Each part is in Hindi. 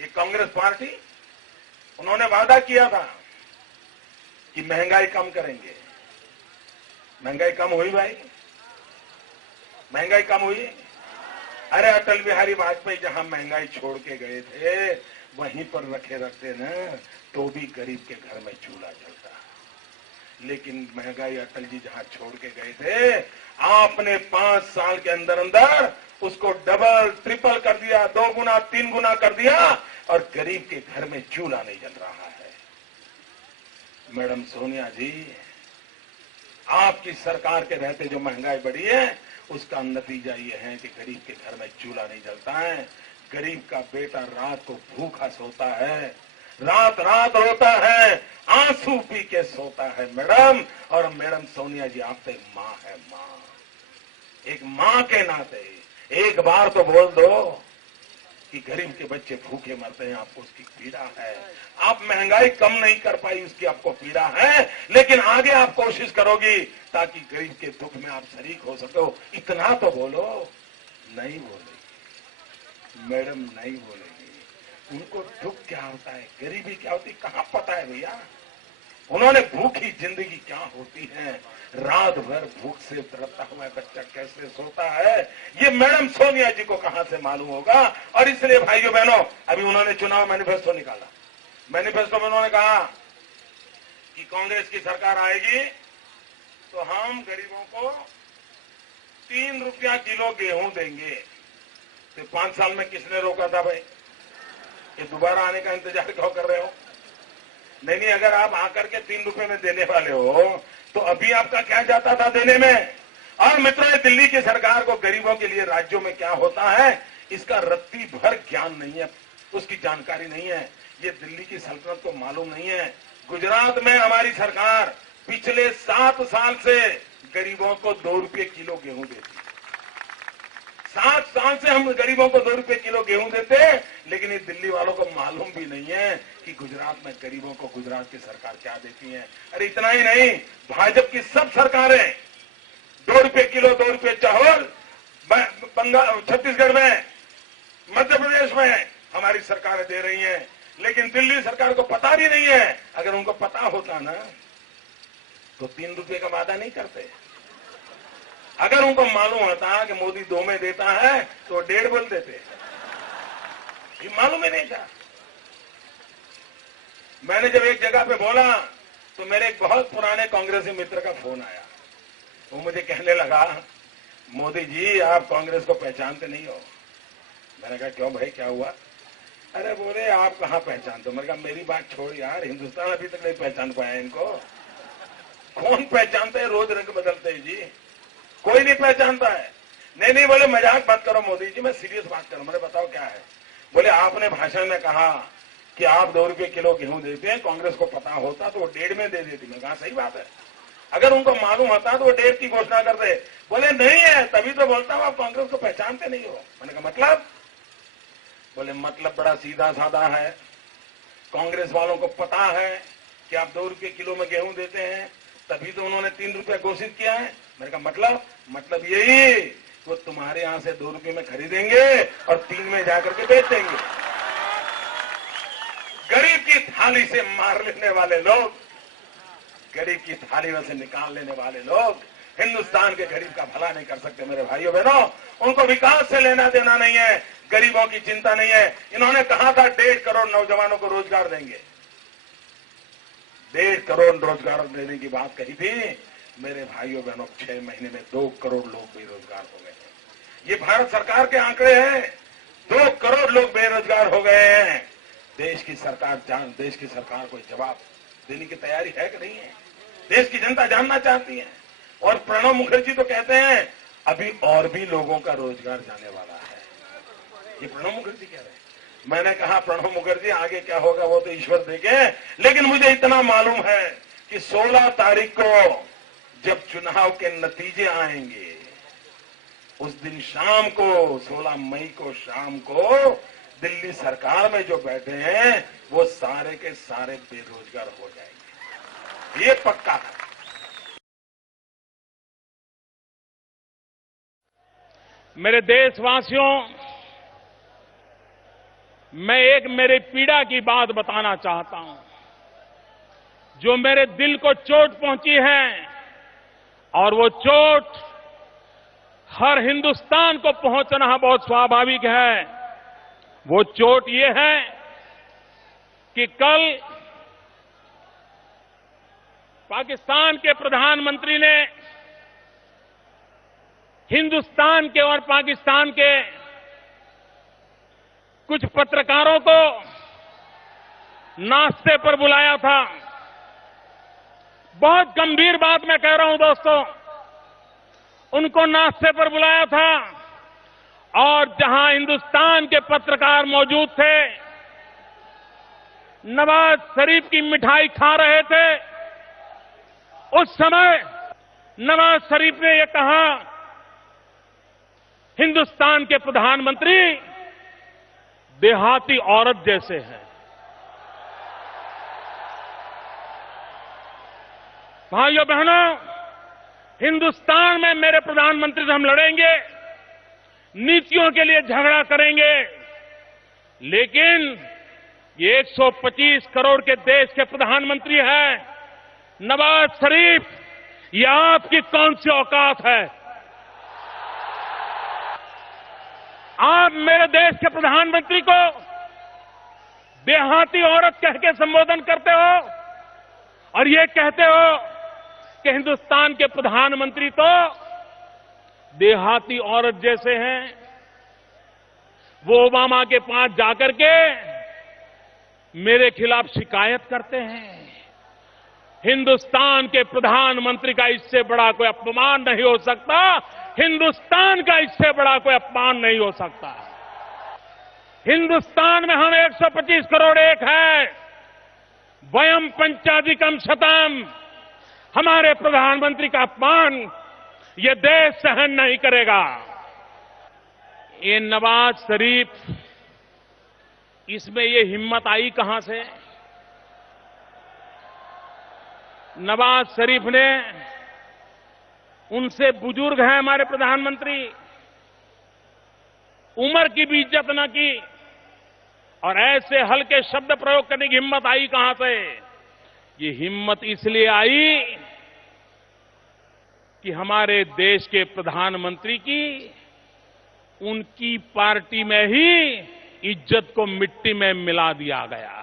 ये कांग्रेस पार्टी, उन्होंने वादा किया था कि महंगाई कम करेंगे। महंगाई कम हुई भाई? महंगाई कम हुई? अरे अटल बिहारी वाजपेयी जहां महंगाई छोड़ के गए थे वहीं पर रखे रखते न तो भी गरीब के घर में चूल्हा जलता। लेकिन महंगाई अटल जी जहां छोड़ के गए थे, आपने 5 साल के अंदर अंदर उसको डबल ट्रिपल कर दिया, 2 गुना 3 गुना कर दिया और गरीब के घर में चूल्हा नहीं जल रहा है। मैडम सोनिया जी, आपकी सरकार के रहते जो महंगाई बढ़ी है उसका नतीजा ये है कि गरीब के घर में चूल्हा नहीं जलता है। गरीब का बेटा रात को भूखा सोता है, रात रात रोता है, आंसू पी के सोता है मैडम। और मैडम सोनिया जी, आप तो एक मां है, मां। एक मां के नाते एक बार तो बोल दो कि गरीब के बच्चे भूखे मरते हैं, आपको उसकी पीड़ा है। आप महंगाई कम नहीं कर पाई, उसकी आपको पीड़ा है, लेकिन आगे आप कोशिश करोगी ताकि गरीब के दुख में आप शरीक हो सको। इतना तो बोलो। नहीं बोलेगी मैडम, नहीं बोलेगी। उनको दुख क्या होता है, गरीबी क्या होती, कहां पता है भैया। उन्होंने भूखी जिंदगी क्या होती है, रात भर भूख से तड़पता हुआ बच्चा कैसे सोता है, ये मैडम सोनिया जी को कहां से मालूम होगा। और इसलिए भाइयों बहनों, अभी उन्होंने चुनाव मैनिफेस्टो निकाला। मैनिफेस्टो में उन्होंने कहा कि कांग्रेस की सरकार आएगी तो हम गरीबों को 3 रुपया किलो गेहूं देंगे। तो 5 साल में किसने रोका था भाई? ये दोबारा आने का इंतजार क्यों कर रहे हो? नहीं, अगर आप आकर के 3 रुपए में देने वाले हो तो अभी आपका क्या जाता था देने में। और मित्रों, दिल्ली की सरकार को गरीबों के लिए राज्यों में क्या होता है इसका रत्ती भर ज्ञान नहीं है, उसकी जानकारी नहीं है। ये दिल्ली की सल्तनत को मालूम नहीं है। गुजरात में हमारी सरकार पिछले 7 साल से गरीबों को 2 रुपये किलो गेहूं देती है। 7 साल से हम गरीबों को 2 रुपये किलो गेहूं देते हैं, लेकिन ये दिल्ली वालों को मालूम भी नहीं है कि गुजरात में गरीबों को गुजरात की सरकार क्या देती है। अरे इतना ही नहीं, भाजपा की सब सरकारें 2 रुपये किलो, 2 रुपये चावल बंगाल, छत्तीसगढ़ में, मध्य प्रदेश में हमारी सरकारें दे रही हैं, लेकिन दिल्ली सरकार को पता भी नहीं है। अगर उनको पता होता ना तो 3 रुपये का वादा नहीं करते। अगर उनको मालूम होता कि मोदी 2 में देता है तो 1.5 बोल देते। ये मालूम ही नहीं था। मैंने जब एक जगह पे बोला तो मेरे एक बहुत पुराने कांग्रेसी मित्र का फोन आया। वो मुझे कहने लगा, मोदी जी आप कांग्रेस को पहचानते नहीं हो। मैंने कहा क्यों भाई, क्या हुआ? अरे बोले आप कहाँ पहचानते हो? मैंने कहा मेरी बात छोड़ यार, हिंदुस्तान अभी तक नहीं पहचान पाया इनको। कौन पहचानते है? रोज रंग बदलते हैं जी, कोई नहीं पहचानता है। नहीं, बोले मजाक बात करो मोदी जी, मैं सीरियस बात करूं। मैंने बताओ क्या है? बोले आपने भाषण में कहा कि आप 2 रुपये किलो गेहूं देते हैं, कांग्रेस को पता होता तो वो 1.5 में दे देती। मैं कहा सही बात है, अगर उनको मालूम होता तो वो 1.5 की घोषणा करते। बोले नहीं है, तभी तो बोलता हूं आप कांग्रेस को पहचानते नहीं हो। मैंने कहा मतलब? बोले मतलब बड़ा सीधा साधा है। कांग्रेस वालों को पता है कि आप 2 रुपये किलो में गेहूं देते हैं, तभी तो उन्होंने 3 रुपये घोषित किया है। मैंने कहा मतलब यही, वो तुम्हारे यहां से 2 रुपये में खरीदेंगे और 3 में जाकर के बेच देंगे। गरीब की थाली से मार लेने वाले लोग, गरीब की थाली में से निकाल लेने वाले लोग हिंदुस्तान के गरीब का भला नहीं कर सकते। मेरे भाइयों बहनों, उनको विकास से लेना देना नहीं है, गरीबों की चिंता नहीं है। इन्होंने कहा था 1.5 करोड़ नौजवानों को रोजगार देंगे, 1.5 करोड़ रोजगार देने की बात कही थी। मेरे भाइयों बहनों, 6 महीने में 2 करोड़ लोग बेरोजगार हो गए हैं। ये भारत सरकार के आंकड़े हैं। 2 करोड़ लोग बेरोजगार हो गए हैं। देश की सरकार कोई जवाब देने की तैयारी है कि नहीं है? देश की जनता जानना चाहती है। और प्रणब मुखर्जी तो कहते हैं अभी और भी लोगों का रोजगार जाने वाला है। ये प्रणब मुखर्जी कह रहे हैं। मैंने कहा प्रणब मुखर्जी आगे क्या होगा वो तो ईश्वर देखे, लेकिन मुझे इतना मालूम है कि 16 तारीख को जब चुनाव के नतीजे आएंगे, उस दिन शाम को, 16 मई को शाम को दिल्ली सरकार में जो बैठे हैं वो सारे के सारे बेरोजगार हो जाएंगे, ये पक्का है। मेरे देशवासियों, मैं एक मेरी पीड़ा की बात बताना चाहता हूं, जो मेरे दिल को चोट पहुंची है, और वो चोट हर हिंदुस्तान को पहुंचना बहुत स्वाभाविक है। वो चोट ये है कि कल पाकिस्तान के प्रधानमंत्री ने हिंदुस्तान के और पाकिस्तान के कुछ पत्रकारों को नाश्ते पर बुलाया था। बहुत गंभीर बात मैं कह रहा हूं दोस्तों, उनको नाश्ते पर बुलाया था और जहां हिंदुस्तान के पत्रकार मौजूद थे, नवाज शरीफ की मिठाई खा रहे थे, उस समय नवाज शरीफ ने यह कहा, हिंदुस्तान के प्रधानमंत्री देहाती औरत जैसे हैं। भाइयों बहनों, हिंदुस्तान में मेरे प्रधानमंत्री से हम लड़ेंगे, नीतियों के लिए झगड़ा करेंगे, लेकिन ये 125 करोड़ के देश के प्रधानमंत्री हैं। नवाज शरीफ, ये आपकी कौन सी औकात है? आप मेरे देश के प्रधानमंत्री को देहाती औरत कह के संबोधन करते हो और ये कहते हो कि हिंदुस्तान के प्रधानमंत्री तो देहाती औरत जैसे हैं। वो ओबामा के पास जाकर के मेरे खिलाफ शिकायत करते हैं। हिंदुस्तान के प्रधानमंत्री का इससे बड़ा कोई अपमान नहीं हो सकता, हिंदुस्तान का इससे बड़ा कोई अपमान नहीं हो सकता। हिंदुस्तान में हम 125 करोड़ एक है, वयम पंचाधिकम शतम। हमारे प्रधानमंत्री का अपमान ये देश सहन नहीं करेगा। ये नवाज शरीफ, इसमें ये हिम्मत आई कहां से? नवाज शरीफ ने, उनसे बुजुर्ग हैं हमारे प्रधानमंत्री, उम्र की भी इज्जत न की और ऐसे हल्के शब्द प्रयोग करने की हिम्मत आई कहां से? ये हिम्मत इसलिए आई कि हमारे देश के प्रधानमंत्री की उनकी पार्टी में ही इज्जत को मिट्टी में मिला दिया गया।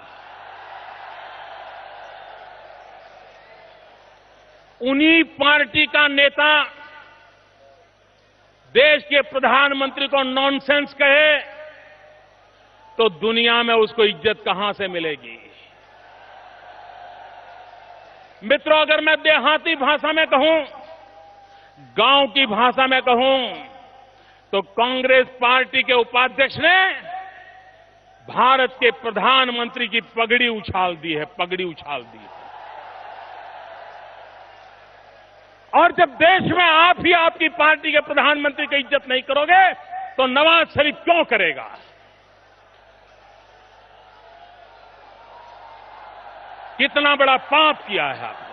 उन्हीं पार्टी का नेता देश के प्रधानमंत्री को नॉनसेंस कहे तो दुनिया में उसको इज्जत कहां से मिलेगी? मित्रों, अगर मैं देहाती भाषा में कहूं, गांव की भाषा में कहूं, तो कांग्रेस पार्टी के उपाध्यक्ष ने भारत के प्रधानमंत्री की पगड़ी उछाल दी है, पगड़ी उछाल दी है। और जब देश में आप ही आपकी पार्टी के प्रधानमंत्री की इज्जत नहीं करोगे तो नवाज शरीफ क्यों करेगा? कितना बड़ा पाप किया है आपने।